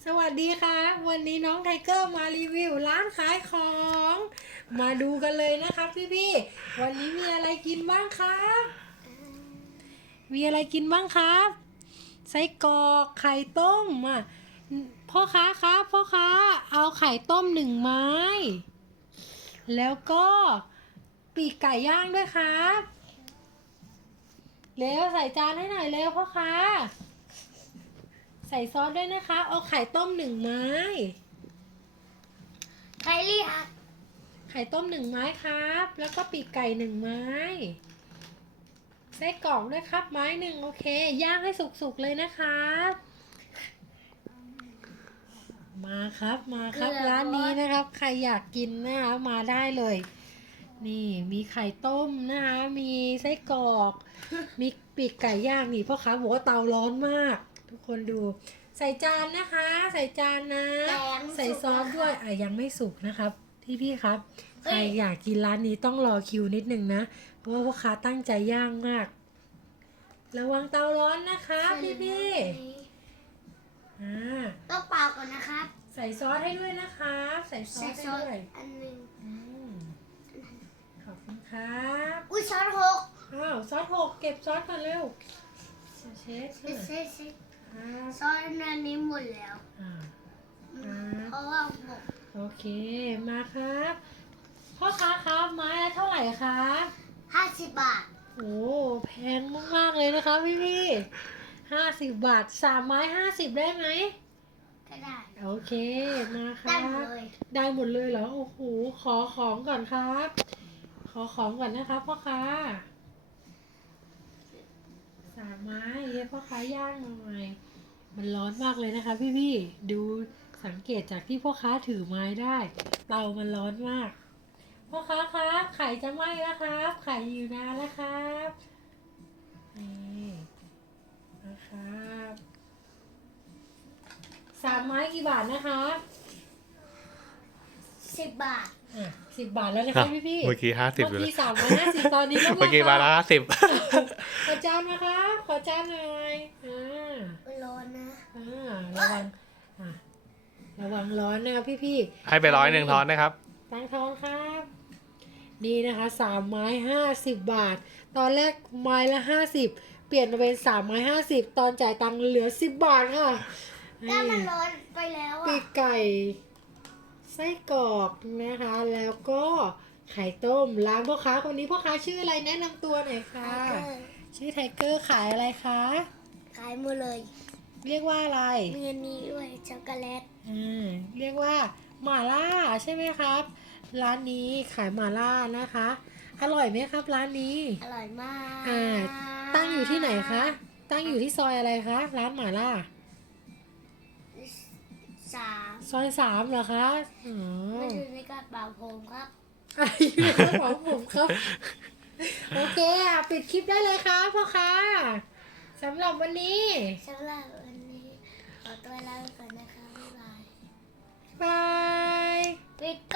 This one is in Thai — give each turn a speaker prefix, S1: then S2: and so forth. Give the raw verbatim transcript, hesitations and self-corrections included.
S1: สวัสดีค่ะวันนี้น้องไทเกอร์มารีวิวร้านขายของ มาดูกันเลยนะครับพี่ๆวันนี้มีอะไรกินบ้างครับมีอะไรกินบ้างครับไส้กรอกไข่ต้มอ่ะพ่อค้าครับพ่อค้าเอาไข่ต้มหนึ่งไม้แล้วก็ปีกไก่ย่างด้วยครับเร็วใส่จานให้หน่อยเร็วพ่อค้าใส่ซอสด้วยนะคะเอาไข่ต้มหนึ่งไม้
S2: ใครเรียก
S1: ไข่ต้มหนึ่งไม้ครับแล้วก็ปีกไก่หนึ่งไม้ไส้กรอกด้วยครับไม้หนึ่งโอเคย่างให้สุกๆเลยนะครับมาครับมาครับร้านนี้นะครับใครอยากกินนะคะมาได้เลยนี่มีไข่ต้มนะคะมีไส้กรอกมีปีกไก่ย่างนี่พ่อค้าบอกว่าเตาร้อนมากทุกคนดูใส่จานนะคะใส่จานนะใส่ซอสด้วยอ่ะยังไม่สุกนะครับที่พี่ครับใครอยากกินร้านนี้ต้องรอคิวนิดนึงนะเพราะว่าพ่อค้าตั้งใจย่างมากระวังเตาร้อนนะคะพี่พี่อ่า
S2: ต้องเปล่าก่อนนะครับ
S1: ใส่ซอสให้ด้วยนะคะใส่ซอสให้ด้วย
S2: อันหนึ่ง
S1: ขอบคุณครับ
S2: อุ้ยซอสหก
S1: อ้าวซอสหกเก็บซอสก่อนเร็วเช็ด
S2: เช็ดเช็ดเช็ด
S1: ครับ
S2: ซอสอันนี้หมดแล้ว
S1: อ่า
S2: เพราะว่าหก
S1: โอเคมาครับพ่อค้าครับไม้ละเท่าไหร่คะ
S2: ห้าสิบบาท
S1: โอ้แพงมากๆเลยนะคะพี่พี่ห้าสิบบาทสามไม้ห้าสิบได้ไหม
S2: ก็ได้
S1: โอเคมาครั
S2: ได้
S1: บ
S2: หมดเลย
S1: ได้หมดเลยเหรอโอ้โหขอของก่อนครับ ขอของก่อนนะครับพ่อค้าสามไม้เย้พ่อค้าย่างหน่อยมันร้อนมากเลยนะคะพี่พี่ดูสังเกตจากที่พ่อค้าถือไม้ได้เตามันร้อนมากพ่อค้าครับไข่จะไหม้แล้วครับไข่อยู่นานแล้วครับนี่นะครับสามไม้กี่บาทนะคะ
S2: สิบบาท
S1: อ่ะสิบบาทแล้วนะคะพี่พี่
S3: เมื่อกี้ห้าสิบอยู่
S1: เมื่อ
S3: เลย
S1: กี้สามไม้ห้าสิบตอนนี้ก็
S3: เมื่อกี้มาละห้าสิบ
S1: ขอจานนะคะขอจานหน่อยอ่า
S2: ร้อนนะ
S1: อ่าระวังอ่าระวังร้อนนะคะพี่พี่
S3: ให้ไปร้อยหนึ่งทอนนะครับ
S1: ตั้งท้องครับนี่นะคะสามไม้ห้าสิบบาทตอนแรกไม้ละห้าสิบเปลี่ยนมาเป็นสามไม้ห้าสิบตอนจ่ายตังค์เหลือสิบบาทค่ะ
S2: ถ้ามันร้อนไปแล้วอ่ะ
S1: ปีกไก่ไส้กรอกนะคะแล้วก็ไข่ต้มร้านพ่อค้าคนนี้พ่อค้าชื่ออะไรแนะนำตัวหน่อยค่ะชื่อไทเกอร์ขายอะไรคะ
S2: ขายหมดเลย
S1: เรียกว่าอะไร
S2: มีอันนี้ด้วยช็อกโกแลต
S1: อืมเรียกว่าหม่าล่าใช่ไหมครับร้านนี้ขายหม่าล่านะคะอร่อยไหมครับร้านนี้
S2: อร่อยมาก
S1: อ่าตั้งอยู่ที่ไหนคะตั้งอยู่ที่ซอยอะไรคะร้านหม่าล่า
S2: สาม
S1: ซอยสามเหรอคะอ๋อ
S2: ไม่อยู่ในกระเป๋าผมครับ
S1: อยู่ในกระเป๋าผมครับโอเคอ่ะปิดคลิปได้เลยครับพ่อค้าสำหรับวันนี้
S2: สำหรับวันนี้ขอตัวลาไปก่อนนะคะบ๊ายบาย
S1: บาย
S2: ปิด